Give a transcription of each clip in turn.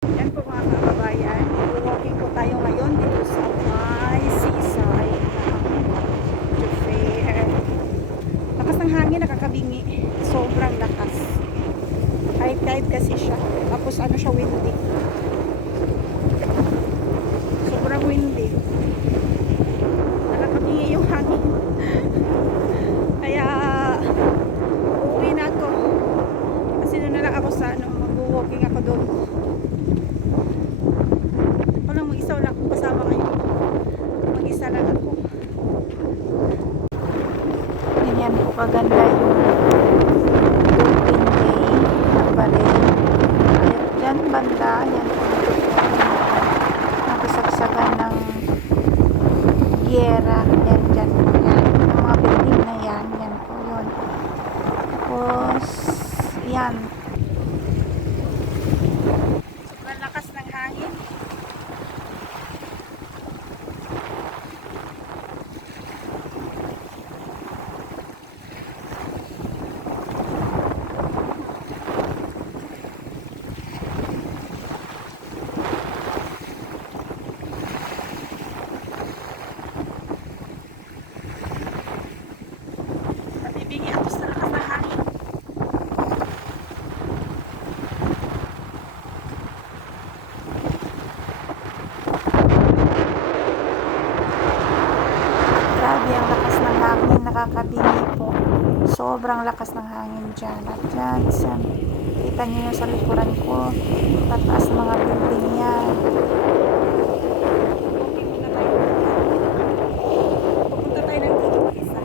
Yan po mga kababayan, walking po tayo ngayon dito sa may seaside ng Fair. Lakas ng hangin, nakakabingi. Sobrang lakas. Kahit kasi siya. Tapos ano siya, windy. Sobrang windy. Nakakabingi yung hangin. Kaya uuwi na ako. Kasi doon na lang ako sa mag-walking ako doon. Ako lang mag-isa, wala akong kasama ngayon. Mag-isa lang ako. Ganyan po kaganda yung Dolphin Bay na baril. Dyan banda, yan po nakasagsagan ng gyera. Yan dyan. Yan. Yung mga building na yan. Yan po yun. Tapos, yan. Sobrang lakas ng hangin. Nabibingi ako sa lakas ng hangin. Grabe ang lakas ng hangin, nakakabingi po. Sobrang lakas ng hangin dyan. At dyan, kita nyo yung sa likuran ko. Tataas ng mga building yan. Pupunta tayo ng dito mag-isa.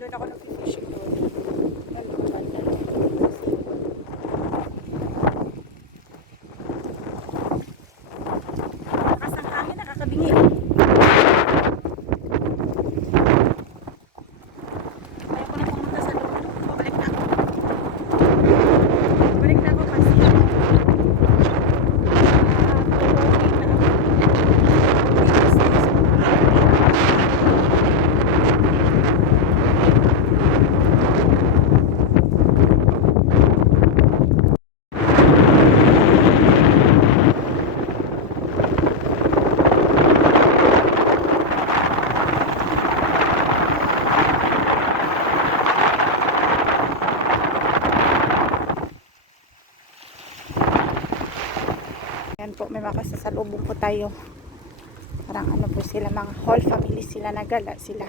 Doon ako nag-fishing doon. Lakas ng hangin, nakakabingi. Ayaw ko na pumunta sa loob. Babalik na ako. Babalik na ako kasi yan po, may makasasalubong po tayo. Parang ano po sila, mga whole family sila, nagala sila.